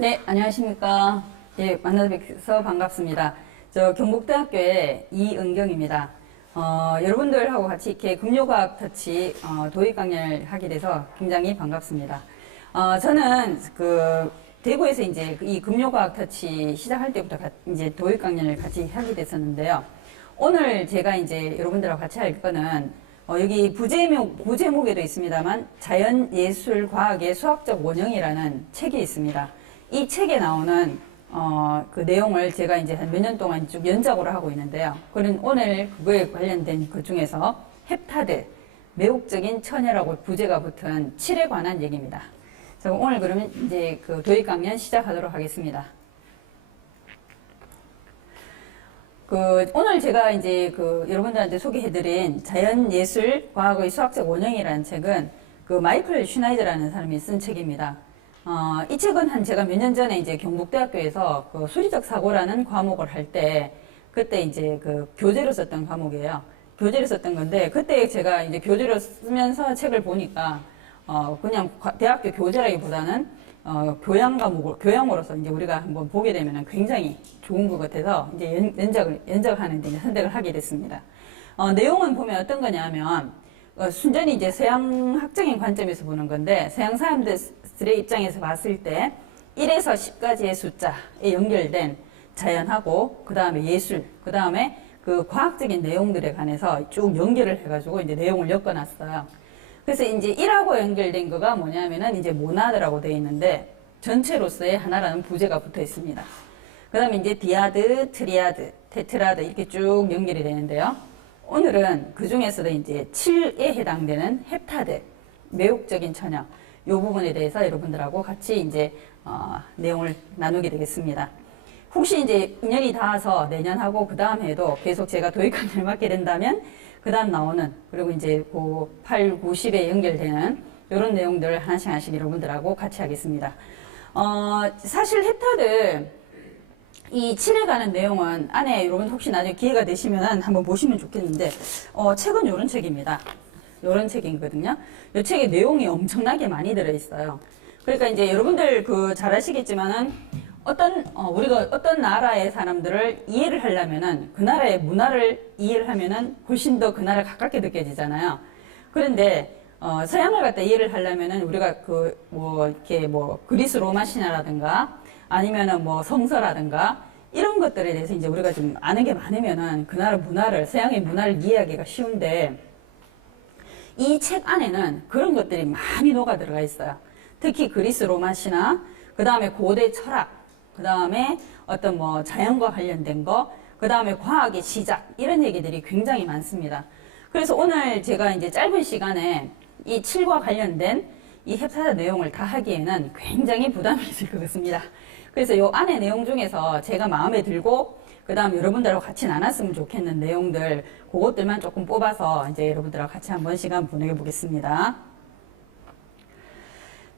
네, 안녕하십니까. 예, 만나서 반갑습니다. 저 경북대학교의 이은경입니다. 여러분들하고 같이 이렇게 금요과학 터치 도입 강연을 하게 돼서 굉장히 반갑습니다. 저는 대구에서 이제 이 금요과학 터치 시작할 때부터 이제 도입 강연을 같이 하게 됐었는데요. 오늘 제가 이제 여러분들하고 같이 할 거는 여기 부제목에도 있습니다만 자연예술과학의 수학적 원형이라는 책이 있습니다. 이 책에 나오는 그 내용을 제가 이제 한 몇 년 동안 쭉 연작으로 하고 있는데요. 그런 오늘 그거에 관련된 그 중에서 헵타드, 매혹적인 처녀라고 부제가 붙은 7에 관한 얘기입니다. 자, 오늘 그러면 이제 그 도입 강연 시작하도록 하겠습니다. 오늘 제가 이제 여러분들한테 소개해드린 자연예술과학의 수학적 원형이라는 책은 마이클 슈나이더라는 사람이 쓴 책입니다. 이 책은 제가 몇 년 전에 이제 경북대학교에서 수리적 사고라는 과목을 할 때, 그때 이제 교재로 썼던 과목이에요. 교재로 썼던 건데, 그때 제가 이제 교재로 쓰면서 책을 보니까, 그냥 대학교 교재라기보다는, 교양으로서 이제 우리가 한번 보게 되면 굉장히 좋은 것 같아서 이제 연작하는 데 선택을 하게 됐습니다. 내용은 보면 어떤 거냐면, 순전히 이제 서양학적인 관점에서 보는 건데, 서양 사람들의 입장에서 봤을 때 1에서 10까지의 숫자에 연결된 자연하고, 그 다음에 예술, 그 다음에 과학적인 내용들에 관해서 쭉 연결을 해가지고 이제 내용을 엮어놨어요. 그래서 이제 1하고 연결된 거가 뭐냐면은 이제 모나드라고 되어 있는데, 전체로서의 하나라는 부제가 붙어 있습니다. 그 다음에 이제 디아드, 트리아드, 테트라드 이렇게 쭉 연결이 되는데요. 오늘은 그 중에서도 이제 7에 해당되는 헵타드, 매혹적인 처녀, 이 부분에 대해서 여러분들하고 같이 이제, 내용을 나누게 되겠습니다. 혹시 이제 인연이 닿아서 내년하고 그 다음 해도 계속 제가 도입 강연을 맡게 된다면, 그 다음 나오는, 그리고 이제 8, 9, 10에 연결되는 이런 내용들을 하나씩 여러분들하고 같이 하겠습니다. 사실 헵타드, 이 7에 가는 내용은 안에 여러분 혹시 나중에 기회가 되시면 한번 보시면 좋겠는데, 책은 이런 책입니다. 이런 책이거든요. 이 책에 내용이 엄청나게 많이 들어있어요. 그러니까 이제 여러분들 잘 아시겠지만은 우리가 어떤 나라의 사람들을 이해를 하려면은 그 나라의 문화를 이해를 하면은 훨씬 더 그 나라가 가깝게 느껴지잖아요. 그런데 서양을 갖다 이해를 하려면은 우리가 그리스 로마 신화라든가 아니면은 성서라든가 이런 것들에 대해서 이제 우리가 좀 아는 게 많으면은 그 나라 문화를, 서양의 문화를 이해하기가 쉬운데, 이 책 안에는 그런 것들이 많이 녹아 들어가 있어요. 특히 그리스 로마 신화, 그 다음에 고대 철학, 그 다음에 어떤 자연과 관련된 거, 그 다음에 과학의 시작, 이런 얘기들이 굉장히 많습니다. 그래서 오늘 제가 이제 짧은 시간에 이 7과 관련된 이 헵타드 내용을 다 하기에는 굉장히 부담이 있을 것 같습니다. 그래서 이 안에 내용 중에서 제가 마음에 들고, 그 다음 여러분들하고 같이 나눴으면 좋겠는 내용들, 그것들만 조금 뽑아서 이제 여러분들하고 같이 한번 시간 보내보겠습니다.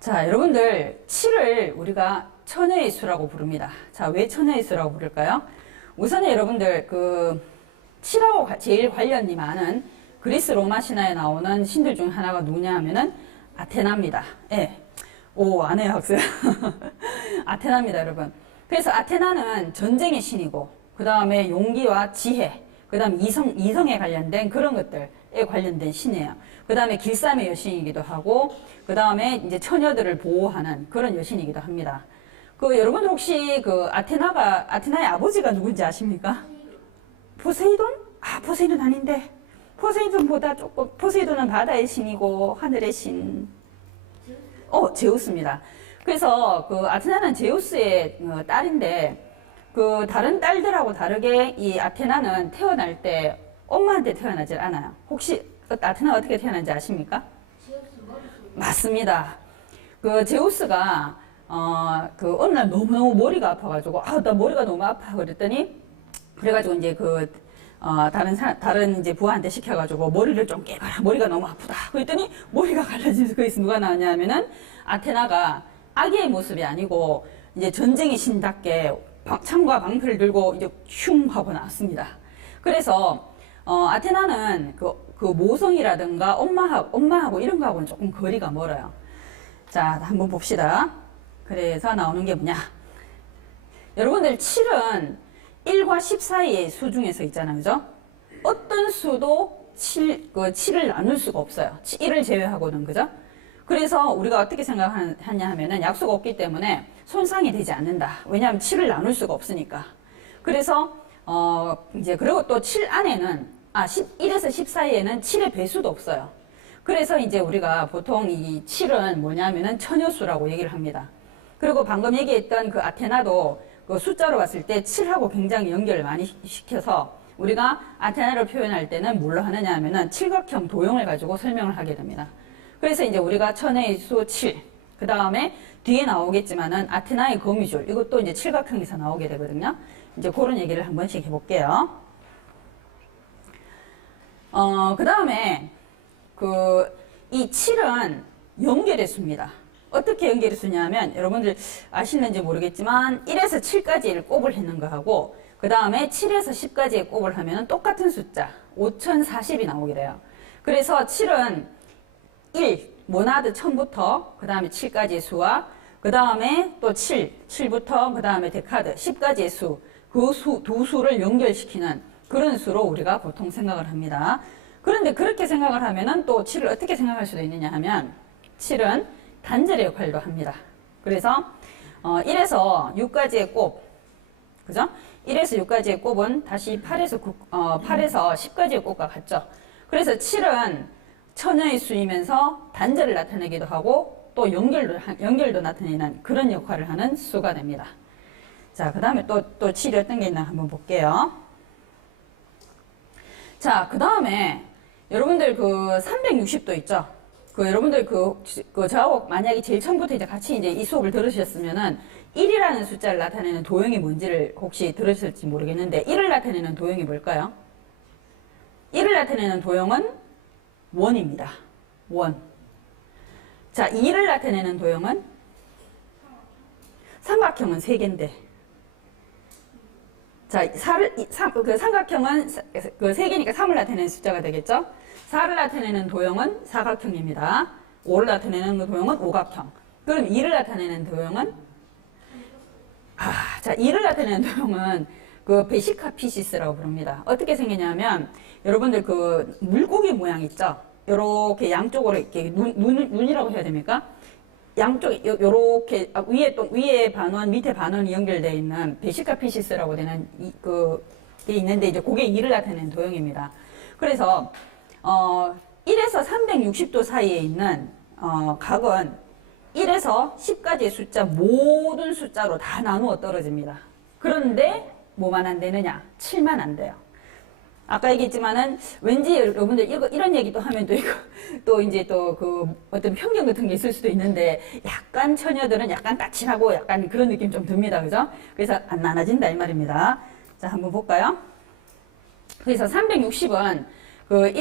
자, 여러분들, 7을 우리가 처녀의 수라고 부릅니다. 자, 왜 처녀의 수라고 부를까요? 우선은 여러분들, 7하고 제일 관련이 많은 그리스 로마 신화에 나오는 신들 중 하나가 누구냐 하면은 아테나입니다. 예. 오, 안 해요, 학생. 아테나입니다, 여러분. 그래서 아테나는 전쟁의 신이고, 그 다음에 용기와 지혜, 그 다음 이성에 관련된 그런 것들에 관련된 신이에요. 그 다음에 길쌈의 여신이기도 하고, 그 다음에 이제 처녀들을 보호하는 그런 여신이기도 합니다. 여러분 혹시 아테나의 아버지가 누군지 아십니까? 포세이돈? 포세이돈 아닌데. 포세이돈은 바다의 신이고, 하늘의 신. 제우스입니다. 그래서 아테나는 제우스의 딸인데, 다른 딸들하고 다르게 이 아테나는 태어날 때 엄마한테 태어나질 않아요. 혹시 아테나가 어떻게 태어난지 아십니까? 맞습니다. 제우스가 어느 날 너무너무 머리가 아파가지고, 나 머리가 너무 아파. 그래가지고 이제 다른 이제 부하한테 시켜가지고 머리를 좀 깨봐라. 머리가 너무 아프다. 그랬더니 머리가 갈라지면서 거기서 누가 나왔냐 하면은 아테나가 아기의 모습이 아니고 이제 전쟁의 신답게 창과 방패를 들고 이제 흉 하고 나왔습니다. 그래서 아테나는 모성이라든가 엄마하고 이런 거하고는 조금 거리가 멀어요. 자, 한번 봅시다. 그래서 나오는 게 뭐냐? 여러분들 7은 1과 10 사이의 수 중에서 있잖아요. 그죠? 어떤 수도 7을 나눌 수가 없어요. 1을 제외하고는. 그죠? 그래서 우리가 어떻게 생각하냐 하면은 약수가 없기 때문에 손상이 되지 않는다. 왜냐하면 7을 나눌 수가 없으니까. 그래서 이제 그리고 또 7 안에는 1에서 10 사이에는 7의 배수도 없어요. 그래서 이제 우리가 보통 이 7은 뭐냐면은 처녀수라고 얘기를 합니다. 그리고 방금 얘기했던 그 아테나도 그 숫자로 봤을 때 7하고 굉장히 연결을 많이 시켜서 우리가 아테나를 표현할 때는 뭘로 하느냐 하면은 칠각형 도형을 가지고 설명을 하게 됩니다. 그래서 이제 우리가 천의 수 7, 그 다음에 뒤에 나오겠지만은 아테나의 거미줄, 이것도 이제 칠각형에서 나오게 되거든요. 이제 그런 얘기를 한 번씩 해볼게요. 그 다음에 이 7은 연결의 수입니다. 어떻게 연결의 수냐면 여러분들 아시는지 모르겠지만 1에서 7까지를 곱을 했는 거하고 그 다음에 7에서 10까지의 곱을 하면 똑같은 숫자 5040이 나오게 돼요. 그래서 7은 1, 모나드 1000부터 그 다음에 7까지의 수와 그 다음에 또 7부터 그 다음에 데카드 10까지의 수, 그 두 수를 연결시키는 그런 수로 우리가 보통 생각을 합니다. 그런데 그렇게 생각을 하면은 또 7을 어떻게 생각할 수도 있느냐 하면 7은 단절의 역할도 합니다. 그래서 1에서 6까지의 곱, 그죠? 1에서 6까지의 곱은 다시 8에서 10까지의 곱과 같죠. 그래서 7은 처녀의 수이면서 단절을 나타내기도 하고 또 연결도 나타내는 그런 역할을 하는 수가 됩니다. 자, 그 다음에 또 7이 어떤 게 있나 한번 볼게요. 자, 그 다음에 여러분들 그 360도 있죠? 여러분들 저하고 만약에 제일 처음부터 이제 같이 이제 이 수업을 들으셨으면은 1이라는 숫자를 나타내는 도형이 뭔지를 혹시 들으셨을지 모르겠는데 1을 나타내는 도형이 뭘까요? 1을 나타내는 도형은 원입니다. 원. 자, 2를 나타내는 도형은 삼각형은 3개인데 자, 그 삼각형은 그 3개니까 3을 나타내는 숫자가 되겠죠? 4를 나타내는 도형은 사각형입니다. 5를 나타내는 도형은 오각형. 그럼 2를 나타내는 도형은 자, 2를 나타내는 도형은 그 베시카피시스라고 부릅니다. 어떻게 생기냐면 여러분들 그 물고기 모양 있죠? 요렇게 양쪽으로 이렇게 눈이라고 해야 됩니까? 양쪽에 요렇게 위에 반원, 밑에 반원이 연결되어 있는 베시카피시스라고 되는 게 있는데 이제 그게 2를 나타내는 도형입니다. 그래서 1에서 360도 사이에 있는 각은 1에서 10까지의 숫자 모든 숫자로 다 나누어 떨어집니다. 그런데 뭐만 안 되느냐? 7만 안 돼요. 아까 얘기했지만은 왠지 여러분들 이런 얘기도 하면 또 이제 또 그 어떤 편견 같은 게 있을 수도 있는데 약간 처녀들은 약간 까칠하고 약간 그런 느낌 좀 듭니다. 그죠? 그래서 안 나눠진다 이 말입니다. 자, 한번 볼까요? 그래서 360은 그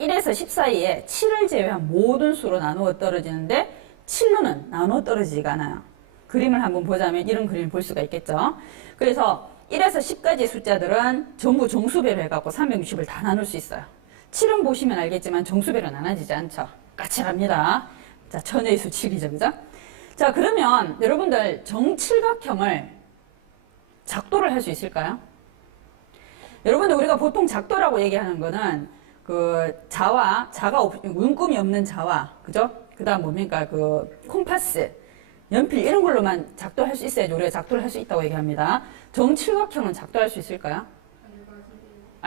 1에서 10 사이에 7을 제외한 모든 수로 나누어 떨어지는데 7로는 나누어 떨어지지가 않아요. 그림을 한번 보자면 이런 그림을 볼 수가 있겠죠. 그래서 1에서 10까지 숫자들은 전부 정수배로 해갖고 360을 다 나눌 수 있어요. 7은 보시면 알겠지만 정수배로 나눠지지 않죠. 까칠합니다. 자, 천의 수 7이죠. 그죠? 자, 그러면 여러분들 정칠각형을 작도를 할 수 있을까요? 여러분들 우리가 보통 작도라고 얘기하는 거는 그 자가 문금이 없는 자와, 그죠? 그 다음 뭡니까? 그 콤파스, 연필 이런 걸로만 작도할 수 있어야지 우리가 작도를 할 수 있다고 얘기합니다. 정칠각형은 작도할 수 있을까요?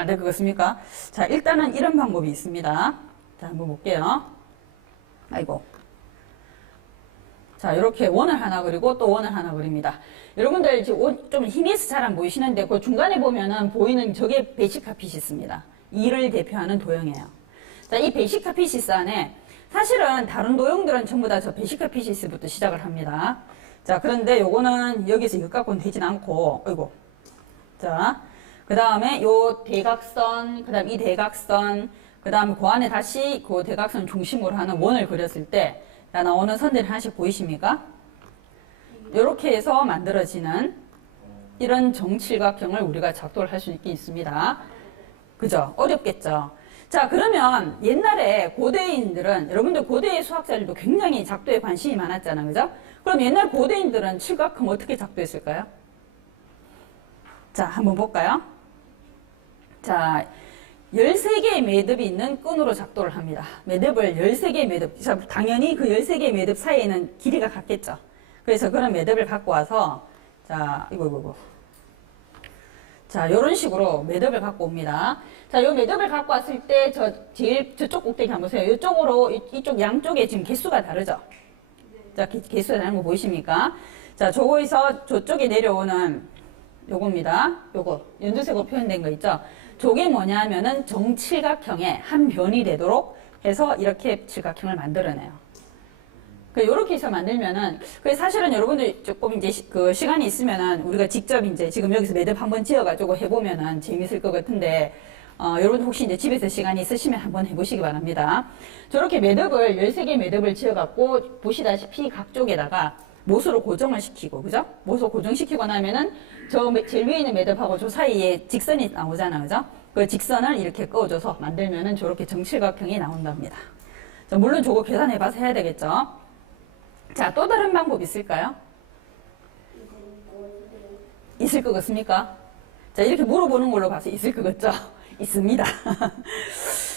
네, 그렇습니까? 자, 일단은 이런 방법이 있습니다. 자, 한번 볼게요. 아이고. 자, 이렇게 원을 하나 그리고 또 원을 하나 그립니다. 여러분들 지금 좀 힘이 있어 잘 안 보이시는데 그 중간에 보면은 보이는 저게 베시카피시스입니다. 이를 대표하는 도형이에요. 자, 이 베시카피시스 안에 사실은 다른 도형들은 전부 다 저 베시카피시스부터 시작을 합니다. 자, 그런데 요거는 여기서 이것 갖고는 되진 않고, 어이고. 자, 그 다음에 요 대각선, 그 다음 이 대각선, 그 다음에 그 안에 다시 그 대각선 중심으로 하는 원을 그렸을 때, 자, 나오는 선들이 하나씩 보이십니까? 요렇게 해서 만들어지는 이런 정칠각형을 우리가 작도를 할 수 있습니다. 그죠? 어렵겠죠? 자, 그러면 옛날에 고대인들은, 여러분들 고대의 수학자들도 굉장히 작도에 관심이 많았잖아요. 그죠? 그럼 옛날 고대인들은 칠각형 어떻게 작도했을까요? 자, 한번 볼까요? 자, 13개의 매듭이 있는 끈으로 작도를 합니다. 매듭을 13개의 매듭, 자, 당연히 그 13개의 매듭 사이에는 길이가 같겠죠. 그래서 그런 매듭을 갖고 와서, 자, 이거. 자, 요런 식으로 매듭을 갖고 옵니다. 자, 요 매듭을 갖고 왔을 때, 저쪽 꼭대기 한번 보세요. 이쪽으로, 이쪽 양쪽에 지금 개수가 다르죠? 자, 개수가 다른 거 보이십니까? 자, 저거에서 저쪽에 내려오는 요겁니다. 요거, 연두색으로 표현된 거 있죠? 저게 뭐냐 하면은 정칠각형의 한 변이 되도록 해서 이렇게 칠각형을 만들어내요. 요렇게 해서 만들면은, 사실은 여러분들 조금 이제 그 시간이 있으면은 우리가 직접 이제 지금 여기서 매듭 한번 지어가지고 해보면은 재밌을 것 같은데, 여러분 혹시 이제 집에서 시간이 있으시면 한번 해보시기 바랍니다. 저렇게 매듭을, 13개 매듭을 지어갖고 보시다시피 각쪽에다가 못으로 고정을 시키고, 그죠? 못으로 고정시키고 나면은 제일 위에 있는 매듭하고 저 사이에 직선이 나오잖아, 그죠? 그 직선을 이렇게 꺼줘서 만들면은 저렇게 정칠각형이 나온답니다. 자, 물론 저거 계산해봐서 해야 되겠죠? 자, 또 다른 방법 있을까요? 있을 것 같습니까? 자, 이렇게 물어보는 걸로 봐서 있을 것 같죠? 있습니다.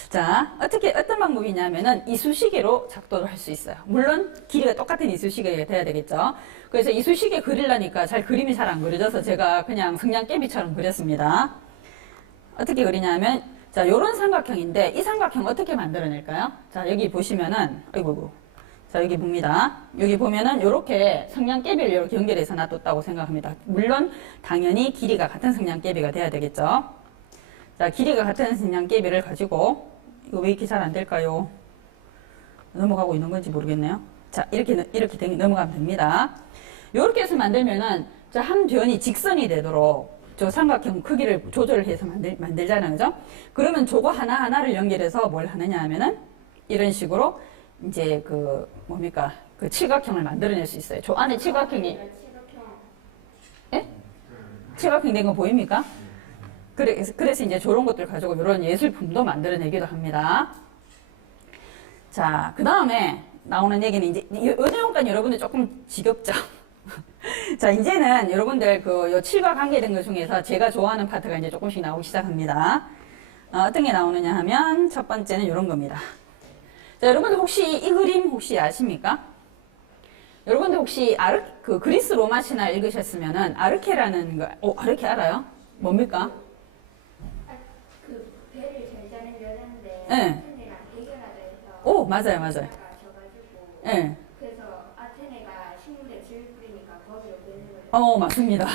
자, 어떤 방법이냐면은 이쑤시개로 작도를 할 수 있어요. 물론 길이가 똑같은 이쑤시개가 돼야 되겠죠. 그래서 이쑤시개 그리려니까 그림이 잘 안 그려져서 제가 그냥 성냥개비처럼 그렸습니다. 어떻게 그리냐면, 자, 요런 삼각형인데 이 삼각형 어떻게 만들어낼까요? 자, 여기 보시면은, 자, 여기 봅니다. 여기 보면은 요렇게 성냥개비를 이렇게 연결해서 놔뒀다고 생각합니다. 물론 당연히 길이가 같은 성냥개비가 돼야 되겠죠. 자, 길이가 같은 성냥개비를 가지고, 이거 왜 이렇게 잘 안 될까요? 넘어가고 있는 건지 모르겠네요. 자, 이렇게 넘어가면 됩니다. 요렇게 해서 만들면은, 자, 한 변이 직선이 되도록 저 삼각형 크기를 조절을 해서 만들잖아요. 그죠? 그러면 저거 하나하나를 연결해서 뭘 하느냐 하면은, 이런 식으로 이제 그 칠각형을 만들어낼 수 있어요. 저 안에 칠각형이, 예? 칠각형 된 거 보입니까? 그래서 이제 저런 것들 가지고 이런 예술품도 만들어내기도 합니다. 자, 그 다음에 나오는 얘기는 이제, 요 내용까지 여러분들 조금 지겹죠? 자, 이제는 여러분들 요 칠과 관계된 것 중에서 제가 좋아하는 파트가 이제 조금씩 나오기 시작합니다. 어떤 게 나오느냐 하면 첫 번째는 이런 겁니다. 자, 여러분들 혹시 이 그림 혹시 아십니까? 여러분들 혹시 그리스 로마 신화 읽으셨으면은 아르케라는 거, 아르케 알아요? 뭡니까? 그 배를 잘 자는 여자인데 네. 아테네랑 대결하자 해서 오, 맞아요. 져가지고 네. 그래서 아테네가 식물에 질 뿌리니까 거기로 보내버렸어요. 맞습니다.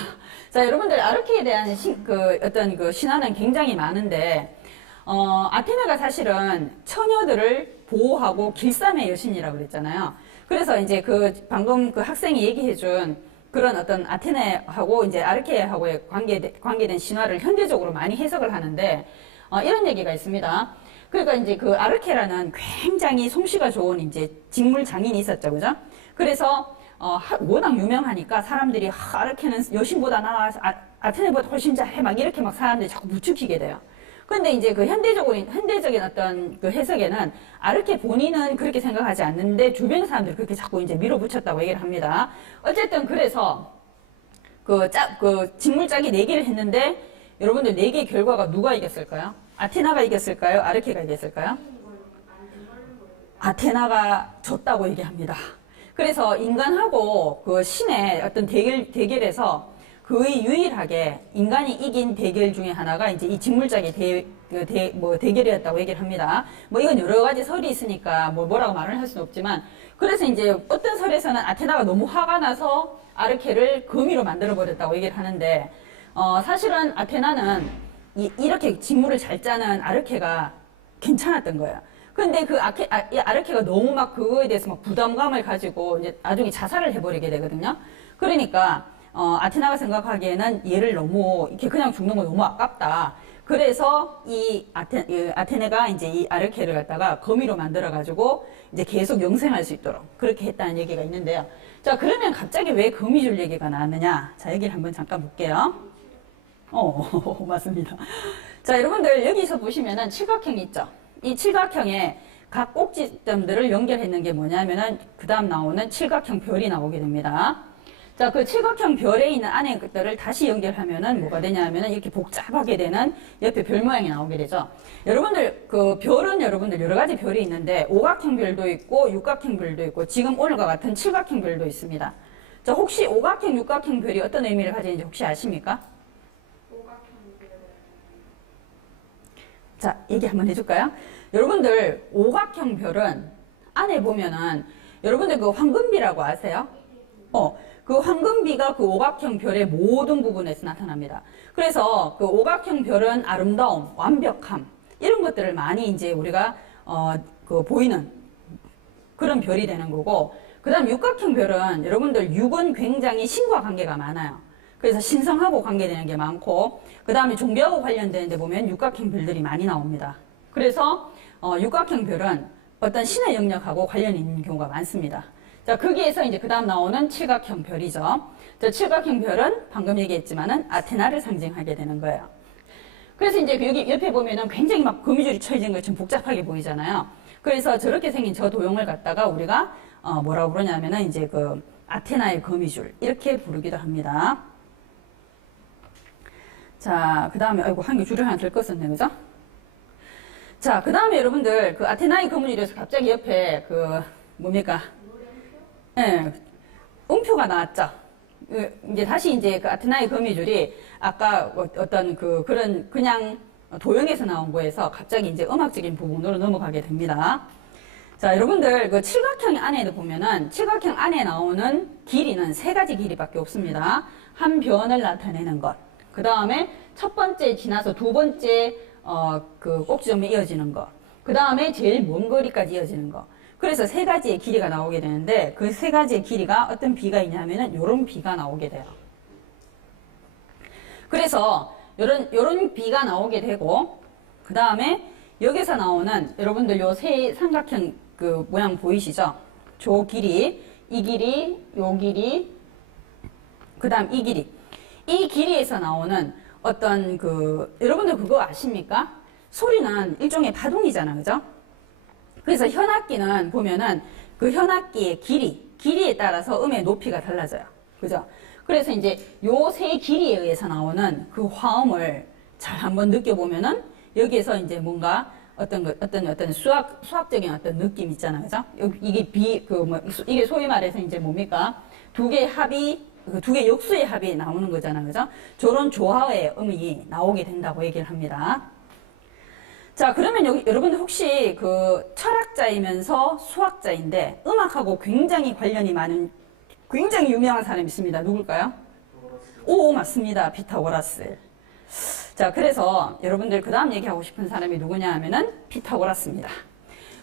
자, 여러분들 아르케에 대한 어떤 그 신화는 굉장히 많은데, 아테네가 사실은 처녀들을 보호하고 길쌈의 여신이라고 그랬잖아요. 그래서 이제 방금 그 학생이 얘기해준 그런 어떤 아테네하고 이제 아르케하고의 관계된 신화를 현대적으로 많이 해석을 하는데, 이런 얘기가 있습니다. 그러니까 이제 그 아르케라는 굉장히 솜씨가 좋은 이제 직물 장인이 있었죠. 그죠? 그래서, 워낙 유명하니까 사람들이, 아르케는 여신보다 아테네보다 훨씬 잘해. 막 이렇게 막 사람들이 자꾸 부추기게 돼요. 근데 이제 그 현대적인 어떤 그 해석에는 아르케 본인은 그렇게 생각하지 않는데 주변 사람들이 그렇게 자꾸 이제 밀어붙였다고 얘기를 합니다. 어쨌든 그래서 그 직물 짜기 4개를 했는데 여러분들 4개 결과가 누가 이겼을까요? 아테나가 이겼을까요? 아르케가 이겼을까요? 아테나가 졌다고 얘기합니다. 그래서 인간하고 그 신의 어떤 대결에서 거의 유일하게 인간이 이긴 대결 중에 하나가 이제 이 직물짜기 대결이었다고 얘기를 합니다. 이건 여러 가지 설이 있으니까 뭐라고 말을 할 수는 없지만, 그래서 이제 어떤 설에서는 아테나가 너무 화가 나서 아르케를 거미로 만들어버렸다고 얘기를 하는데, 사실은 아테나는 이렇게 직물을 잘 짜는 아르케가 괜찮았던 거예요. 근데 아르케가 너무 막 그거에 대해서 막 부담감을 가지고 이제 나중에 자살을 해버리게 되거든요. 그러니까, 아테나가 생각하기에는 얘를 너무, 이렇게 그냥 죽는 거 너무 아깝다. 그래서 아테네가 이제 이 아르케를 갖다가 거미로 만들어가지고 이제 계속 영생할 수 있도록 그렇게 했다는 얘기가 있는데요. 자, 그러면 갑자기 왜 거미줄 얘기가 나왔느냐? 자, 여기를 한번 잠깐 볼게요. 맞습니다. 자, 여러분들 여기서 보시면은 칠각형이 있죠? 이 칠각형에 각 꼭지점들을 연결했는 게 뭐냐면은 그 다음 나오는 칠각형 별이 나오게 됩니다. 자, 그 칠각형 별에 있는 안에 것들을 다시 연결하면은 뭐가 되냐면은 이렇게 복잡하게 되는 옆에 별 모양이 나오게 되죠. 여러분들, 그 별은 여러분들 여러 가지 별이 있는데 오각형 별도 있고 육각형 별도 있고 지금 오늘과 같은 칠각형 별도 있습니다. 자, 혹시 오각형, 육각형 별이 어떤 의미를 가지는지 혹시 아십니까? 오각형별. 자, 얘기 한번 해줄까요? 여러분들, 오각형 별은 안에 보면은 여러분들 그 황금비라고 아세요? 그 황금비가 그 오각형 별의 모든 부분에서 나타납니다. 그래서 그 오각형 별은 아름다움, 완벽함, 이런 것들을 많이 이제 우리가, 보이는 그런 별이 되는 거고, 그 다음 육각형 별은 여러분들 육은 굉장히 신과 관계가 많아요. 그래서 신성하고 관계되는 게 많고, 그 다음에 종교하고 관련되는데 보면 육각형 별들이 많이 나옵니다. 그래서, 육각형 별은 어떤 신의 영역하고 관련이 있는 경우가 많습니다. 자, 거기에서 이제 그 다음 나오는 칠각형 별이죠. 저 칠각형 별은 방금 얘기했지만은 아테나를 상징하게 되는 거예요. 그래서 이제 여기 옆에 보면은 굉장히 막 거미줄이 쳐진 것처럼 복잡하게 보이잖아요. 그래서 저렇게 생긴 저 도형을 갖다가 우리가 뭐라고 부르냐면은 이제 그 아테나의 거미줄 이렇게 부르기도 합니다. 자, 그 다음에 아이고 한 개 줄을 하나 덜 껐었네, 그죠? 자, 그 다음에 여러분들 그 아테나의 거미줄에서 갑자기 옆에 그 뭡니까? 예, 음표가 나왔죠. 이제 다시 이제 그 아테나의 거미줄이 아까 어떤 그런 그냥 도형에서 나온 거에서 갑자기 이제 음악적인 부분으로 넘어가게 됩니다. 자, 여러분들 그 칠각형 안에도 보면은 칠각형 안에 나오는 길이는 세 가지 길이밖에 없습니다. 한 변을 나타내는 것. 그 다음에 첫 번째 지나서 두 번째 그 꼭지점에 이어지는 것. 그 다음에 제일 먼 거리까지 이어지는 것. 그래서 세 가지의 길이가 나오게 되는데 그 세 가지의 길이가 어떤 비가 있냐면은 요런 비가 나오게 돼요. 그래서 요런 비가 나오게 되고 그 다음에 여기서 나오는 여러분들 요 세 삼각형 그 모양 보이시죠? 저 길이, 이 길이, 요 길이, 그 다음 이 길이. 이 길이에서 나오는 어떤 여러분들 그거 아십니까? 소리는 일종의 파동이잖아, 그죠? 그래서 현악기는 보면은 그 현악기의 길이에 따라서 음의 높이가 달라져요. 그죠? 그래서 이제 요 세 길이에 의해서 나오는 그 화음을 잘 한번 느껴보면은 여기에서 이제 뭔가 어떤 수학적인 어떤 느낌 있잖아요. 그죠? 이게 이게 소위 말해서 이제 뭡니까? 두 개의 합이, 두 개의 역수의 합이 나오는 거잖아요. 그죠? 저런 조화의 음이 나오게 된다고 얘기를 합니다. 자, 그러면 여러분들 혹시 철학자이면서 수학자인데 음악하고 굉장히 관련이 많은 굉장히 유명한 사람이 있습니다. 누굴까요? 오, 맞습니다. 피타고라스. 자, 그래서 여러분들 그 다음 얘기하고 싶은 사람이 누구냐 하면은 피타고라스입니다.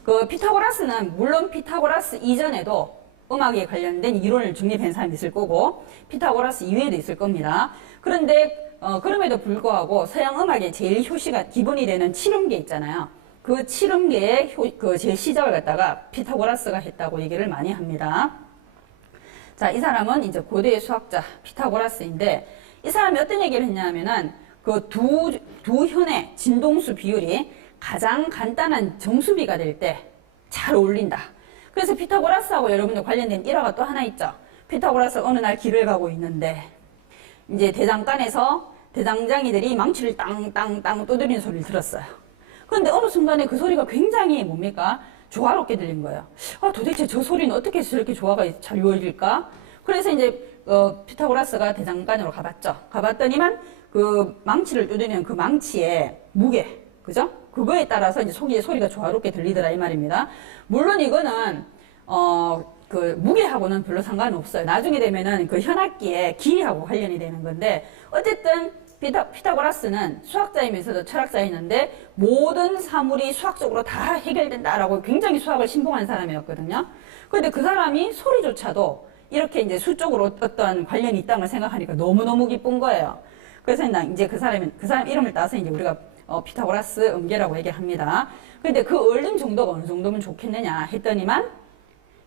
그 피타고라스는 물론 피타고라스 이전에도 음악에 관련된 이론을 정립한 사람이 있을 거고 피타고라스 이외에도 있을 겁니다. 그런데 그럼에도 불구하고 서양 음악의 제일 효시가 기본이 되는 칠음계 있잖아요. 그 칠음계의 제일 시작을 갖다가 피타고라스가 했다고 얘기를 많이 합니다. 자, 이 사람은 이제 고대의 수학자 피타고라스인데 이 사람이 어떤 얘기를 했냐면은 그 두 현의 진동수 비율이 가장 간단한 정수비가 될 때 잘 어울린다. 그래서 피타고라스하고 여러분들 관련된 일화가 또 하나 있죠. 피타고라스 어느 날 길을 가고 있는데 이제 대장간에서 대장장이들이 망치를 땅땅땅 두드리는 소리를 들었어요. 그런데 어느 순간에 그 소리가 굉장히 뭡니까? 조화롭게 들린 거예요. 아, 도대체 저 소리는 어떻게 저렇게 조화가 잘 이루어질까? 그래서 이제 피타고라스가 대장간으로 가봤죠. 가봤더니만 그 망치를 두드리는 그 망치의 무게, 그죠? 그거에 따라서 이제 소리가 조화롭게 들리더라 이 말입니다. 물론 이거는 무게하고는 별로 상관없어요. 나중에 되면은 그 현악기의 길이하고 관련이 되는 건데 어쨌든 피타고라스는 수학자이면서도 철학자였는데 모든 사물이 수학적으로 다 해결된다라고 굉장히 수학을 신봉한 사람이었거든요. 그런데 그 사람이 소리조차도 이렇게 이제 수적으로 어떤 관련이 있다는 걸 생각하니까 너무너무 기쁜 거예요. 그래서 이제 그 사람 이름을 따서 이제 우리가 피타고라스 음계라고 얘기합니다. 그런데 그 얼른 정도가 어느 정도면 좋겠느냐 했더니만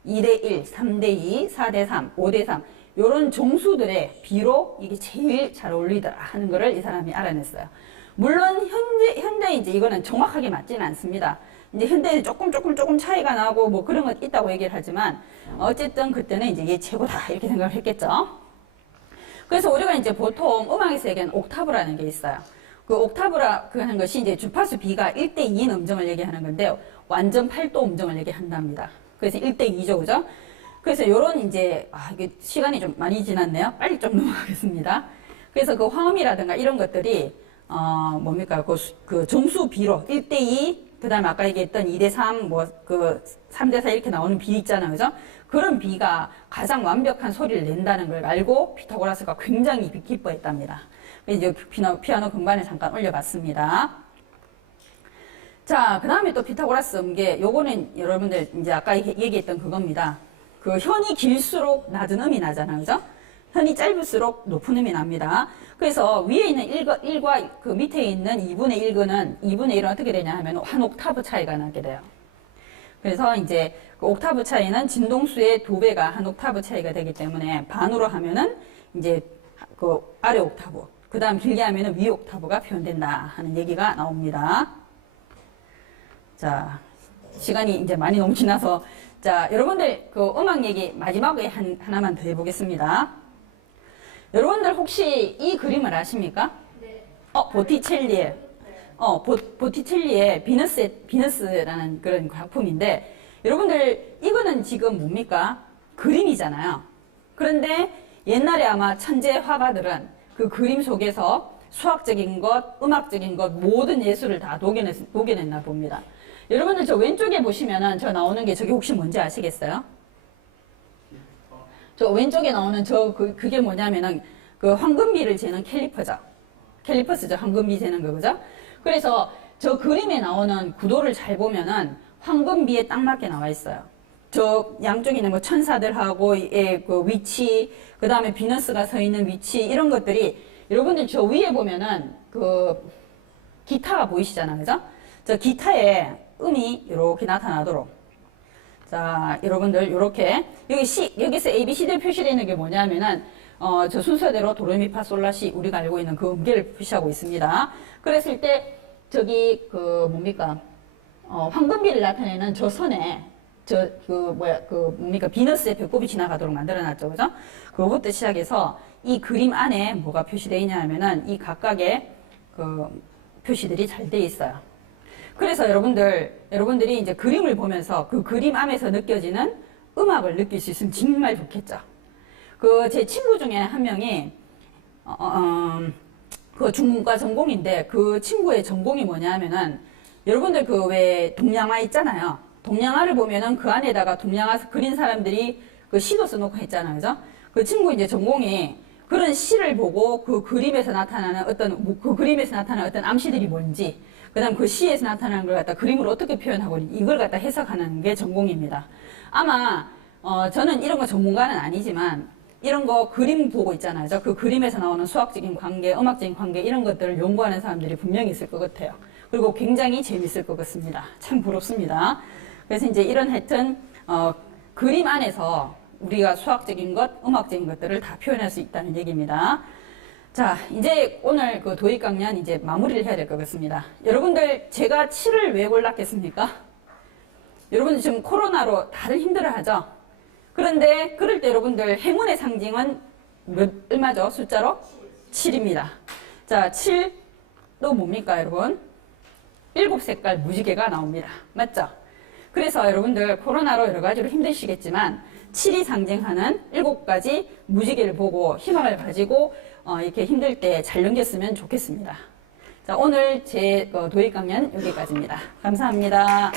2대1, 3대2, 4대3, 5대3 이런 정수들의 비로 이게 제일 잘 어울리더라 하는 거를 이 사람이 알아냈어요. 물론 현대 이제 이거는 정확하게 맞지는 않습니다. 이제 현대는 조금 차이가 나고 뭐 그런 건 있다고 얘기를 하지만 어쨌든 그때는 이제 이게 최고다 이렇게 생각을 했겠죠. 그래서 우리가 이제 보통 음악에서 얘기하는 옥타브라는 게 있어요. 그 옥타브라고 하는 것이 이제 주파수 B가 1대2인 음정을 얘기하는 건데 완전 8도 음정을 얘기한답니다. 그래서 1대2죠, 그죠? 그래서 요런 이제, 이게 시간이 좀 많이 지났네요. 빨리 좀 넘어가겠습니다. 그래서 그 화음이라든가 이런 것들이, 뭡니까, 그 정수 B로 1대2, 그 다음에 아까 얘기했던 2대3, 뭐, 3대4 이렇게 나오는 비 있잖아요, 그죠? 그런 비가 가장 완벽한 소리를 낸다는 걸 알고 피타고라스가 굉장히 기뻐했답니다. 이제 피아노 금반을 잠깐 올려봤습니다. 자, 그 다음에 또 피타고라스 음계, 요거는 여러분들 이제 아까 얘기했던 그겁니다. 그 현이 길수록 낮은 음이 나잖아요, 그죠? 현이 짧을수록 높은 음이 납니다. 그래서 위에 있는 1과 그 밑에 있는 2분의 1은 어떻게 되냐 하면 한 옥타브 차이가 나게 돼요. 그래서 이제 그 옥타브 차이는 진동수의 2배가 한 옥타브 차이가 되기 때문에 반으로 하면은 이제 그 아래 옥타브, 그 다음 길게 하면은 위 옥타브가 표현된다 하는 얘기가 나옵니다. 자, 시간이 이제 많이 너무 지나서 자, 여러분들 그 음악 얘기 마지막에 하나만 더 해보겠습니다. 여러분들 혹시 이 그림을 아십니까? 네. 보티첼리의 보티첼리의 비너스라는 그런 작품인데 여러분들 이거는 지금 뭡니까? 그림이잖아요. 그런데 옛날에 아마 천재 화가들은 그 그림 속에서 수학적인 것, 음악적인 것 모든 예술을 다 녹여냈나 봅니다. 여러분들 저 왼쪽에 보시면은 저 나오는 게 저게 혹시 뭔지 아시겠어요? 저 왼쪽에 나오는 그게 뭐냐면은 그 황금비를 재는 캘리퍼스죠. 황금비 재는 거, 그죠? 그래서 저 그림에 나오는 구도를 잘 보면은 황금비에 딱 맞게 나와 있어요. 저 양쪽에 있는 뭐 천사들하고의 그 위치, 그 다음에 비너스가 서 있는 위치, 이런 것들이 여러분들 저 위에 보면은 그 기타가 보이시잖아요. 그죠? 저 기타에 음이 이렇게 나타나도록. 자, 여러분들, 요렇게. 여기서 ABCD 표시되어 있는 게 뭐냐면은, 저 순서대로 도레미파솔라시 우리가 알고 있는 그 음계를 표시하고 있습니다. 그랬을 때, 뭡니까? 황금비를 나타내는 저 선에, 비너스의 배꼽이 지나가도록 만들어놨죠. 그죠? 그것부터 시작해서 이 그림 안에 뭐가 표시되어 있냐 하면은 이 각각의 그 표시들이 잘 돼 있어요. 그래서 여러분들이 이제 그림을 보면서 그 그림 안에서 느껴지는 음악을 느낄 수 있으면 정말 좋겠죠. 제 친구 중에 한 명이, 그 중문과 전공인데 그 친구의 전공이 뭐냐 하면은 여러분들 왜 동양화 있잖아요. 동양화를 보면은 그 안에다가 동양화 그린 사람들이 그 시도 써놓고 했잖아요. 그죠? 그 친구 이제 전공이 그런 시를 보고 그 그림에서 나타나는 어떤 암시들이 뭔지, 그 다음 그 시에서 나타나는 걸 갖다 그림으로 어떻게 표현하고 이걸 갖다 해석하는 게 전공입니다. 아마, 저는 이런 거 전문가는 아니지만, 이런 거 그림 보고 있잖아요. 그 그림에서 나오는 수학적인 관계, 음악적인 관계, 이런 것들을 연구하는 사람들이 분명히 있을 것 같아요. 그리고 굉장히 재밌을 것 같습니다. 참 부럽습니다. 그래서 이제 이런 하여튼, 그림 안에서 우리가 수학적인 것, 음악적인 것들을 다 표현할 수 있다는 얘기입니다. 자, 이제 오늘 그 도입 강연 이제 마무리를 해야 될 것 같습니다. 여러분들, 제가 7을 왜 골랐겠습니까? 여러분들 지금 코로나로 다들 힘들어 하죠? 그런데, 그럴 때 여러분들, 행운의 상징은 얼마죠? 숫자로? 7입니다. 자, 7도 뭡니까, 여러분? 7색깔 무지개가 나옵니다. 맞죠? 그래서 여러분들, 코로나로 여러 가지로 힘드시겠지만, 7이 상징하는 7가지 무지개를 보고 희망을 가지고 이렇게 힘들 때 잘 넘겼으면 좋겠습니다. 자, 오늘 제 도입 강연 여기까지입니다. 감사합니다.